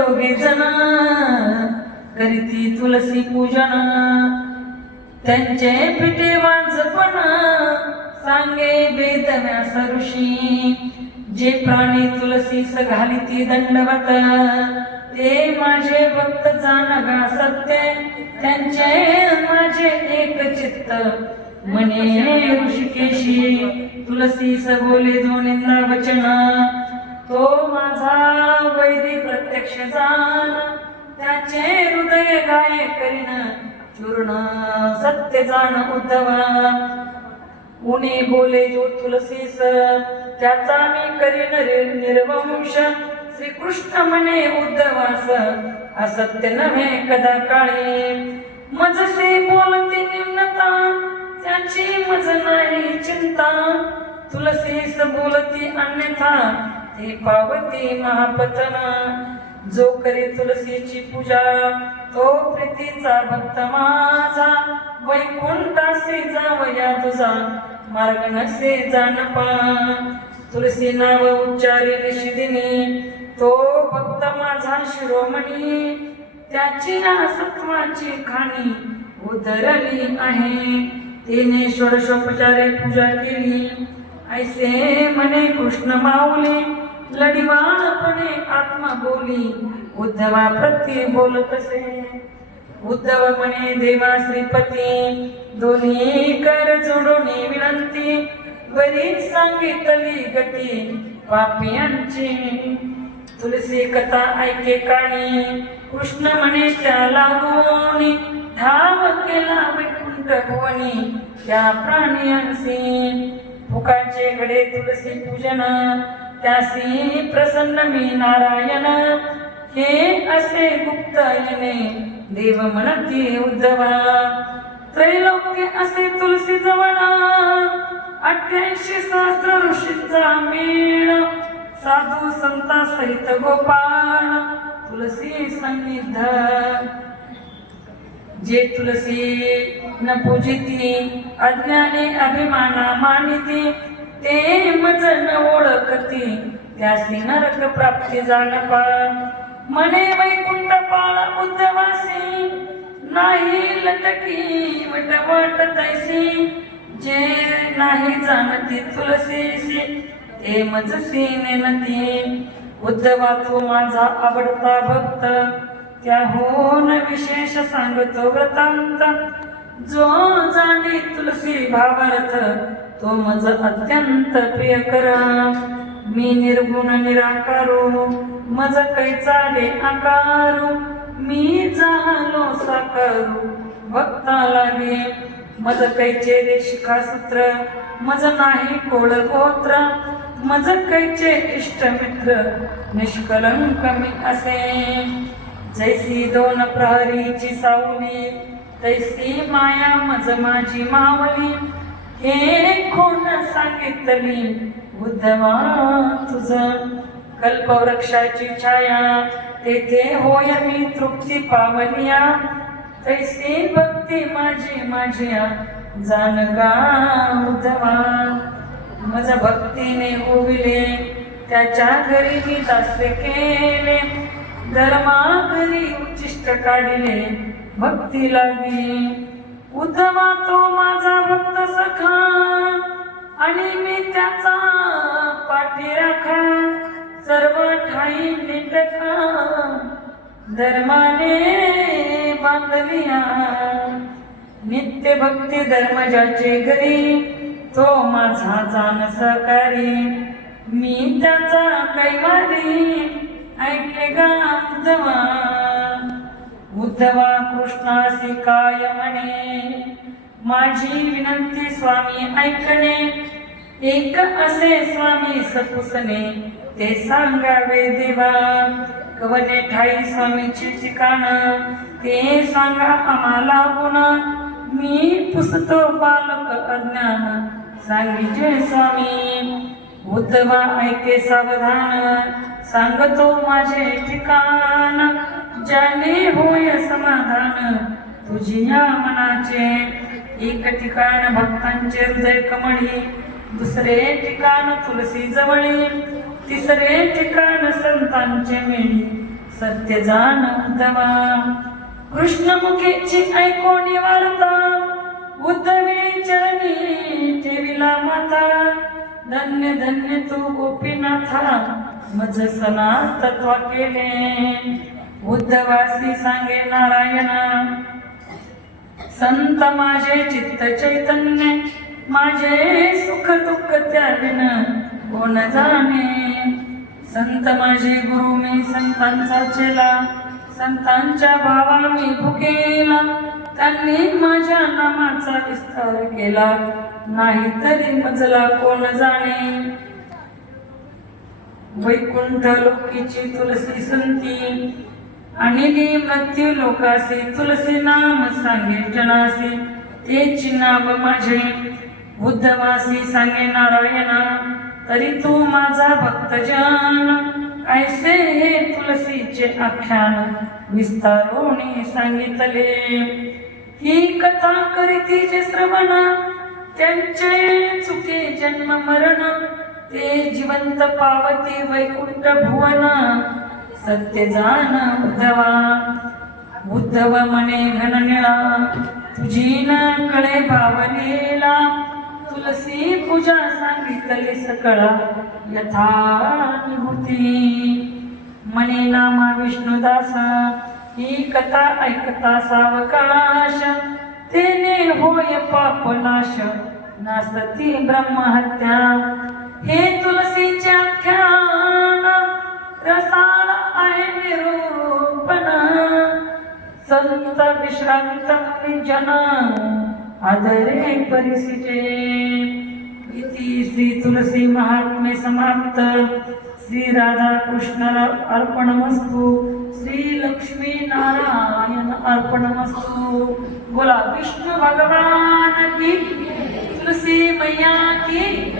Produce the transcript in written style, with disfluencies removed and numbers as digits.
दोघे जण करीती तुलसी पूजन त्यांचे पिठे वाजपण सांगे वेद व्यास ऋषी जे प्राणी तुलसीस घालिती दंडवत ते माझे भक्त जाणगा सत्य त्यांचे माझे एक चित्त म्हणे ऋषिकेशी तुलसीस बोले जो निंदा वचन तो माझा वैदी प्रत्यक्ष जाण त्याचे हृदय गाय करीन चूर्ण सत्य जाण उद्धवा उनी बोले जो तुलसीस त्याचा मी करीन निर्वंश श्रीकृष्ण म्हणे उद्धवास असत्य नव्हे कदा काळी मजसे बोलते निम्नता त्याची मज नाही चिंता तुलसीस बोलती अन्यथा ते पावती महापतना जो करी तुलसीची पूजा तो प्रीतीचा भक्त माझा वैकुंठासी जावया तुझा मार्ग नसे जाणपा तुलसी नाव उच्चारी निशिदिनी तो भक्त माझा शिरोमणी त्याची सत्वाची खाणी उतरली आहे तिने षोडशोपचारे पूजा केली ऐसे म्हणे कृष्ण माऊली लढिवाळपणे आत्मा बोली उद्धवा प्रती बोलत असे उद्धव म्हणे देवा श्रीपती दोन्ही कर जोडून विनंती बरीच सांगितली गती पापियांची तुलसी कथा ऐके काणी कृष्ण म्हणे त्या लागून धाव केला वैकुंठ भुवनी त्या प्राण्यांसी फुकाचे घडे तुलसी पूजन त्यासी प्रसन्न मी नारायण हे असे गुप्त येणे देव म्हणती उद्धवा त्रैलोक्य असे तुलसी जवळ 88 सहस्र ऋषींचा मेळ साधू संता सहित गोपाळ तुलसी सन्निध जे तुलसी न पूजिती अज्ञाने अभिमाना मानिती ते मज न ओळखती त्यासी नरक प्राप्ती जाणपा म्हणे वैकुंठ पाळ उद्धवासी नाही लटकी वटवट तैसी जे नाही जाणती तुलसीसी ते मजसी नेनती उद्धवा तू माझा आवडता भक्त त्याहून विशेष सांगतो व्रतांत जो जाणे तुलसी भावार्थ तो मज अत्यंत प्रिय करा मी निर्गुण निराकारो मज कैचाले आकारू मी झालो साकारू भक्ता लागे मज कैचे रे शिखासूत्र मज नाही कोळ गोत्र मज कैचे इष्टमित्र निष्कलंक मी असे जैसी दोन प्रहरीची सावली तैसी माया मज माझी मावली हे कोण सांगितली उद्धवा तुझ कल्पवृक्षाची छाया तेथे होय मी तृप्ती पावलिया तैसी भक्ती माझी माझिया जानगा उद्धवा मज भक्तीने होविले त्याच्या घरी मी दास्य केले धर्मा घरी उच्चिष्ट काढिले भक्ती लागी उद्धवा तो माझा भक्त सखा आणि मी त्याचा पाठीराखा सर्व ठाई निटका धर्माने बांधलिया नित्य भक्ती धर्म ज्याचे घरी तो माझा जाण सहकारी मी त्याचा कैवारी ऐके गा उद्धवा उद्धवा कृष्णासी काय म्हणे माझी विनंती स्वामी ऐकणे एक असे स्वामी सपुसने ते सांगावे देवा कवने ठाई स्वामीची ठिकाण ते सांगा आम्हाला गुण मी पुसतो बालक अज्ञान सांगितले स्वामी उद्धवा ऐके सावधान सांगतो माझे ठिकाण ज्याने होय समाधान तुझी या मनाचे एक ठिकाण भक्तांचे हृदय कमळी दुसरे ठिकाण तुलसी जवळी तिसरे ठिकाण संतांचे मेळी सत्य जाण उद्धवा. कृष्णमुखीची ऐकोनी वार्ता उद्धवे चरणी ठेविला माता. धन्य धन्य तू गोपीनाथा मज सनातत्वा केले. उद्धवासी सांगे नारायण संत माझे चित्त चैतन्य. माझे सुख दुःख त्याविन कोण जाणे. संत माझे गुरु मी संतांचा चेला. संतांच्या भावा मी भुकेला. त्यांनी माझ्या नामाचा विस्तार केला. नाही तरी मजला कोण जाणे. वैकुंठ लोकीची तुलसी संती आणि मृत्यू लोकासी. तुलसी नाम सांगे जनासी तेची नाम माझे. उद्धवासी सांगे नारायणा तरी तू माझा भक्तजन. ऐसे हे तुलसीचे आख्यान विस्तारोनी सांगितले. ही कथा करीती जे श्रवण त्यांचे चुके जन्म मरण. ते जिवंत पावती वैकुंठ भुवन. सत्य जाण उद्धवा. उद्धव म्हणे घननिळा तुझी न कळे भावनेला. तुलसी पूजा सांगितली सकळा यथानुभूती. म्हणे नामा विष्णुदास ही कथा ऐकता सावकाश. तेने होय पापनाश नासती ब्रह्महत्या. हे तुलसीचे आख्यान रसाळ आहे निरूपण. संत विश्रांत जन आदरे परिसिजे. इति श्री तुलसी महात्म्ये समाप्त. श्री राधा कृष्ण अर्पणमस्तु. श्री लक्ष्मी नारायण अर्पणमस्तु. बोला विष्णु भगवान की तुलसी मैया की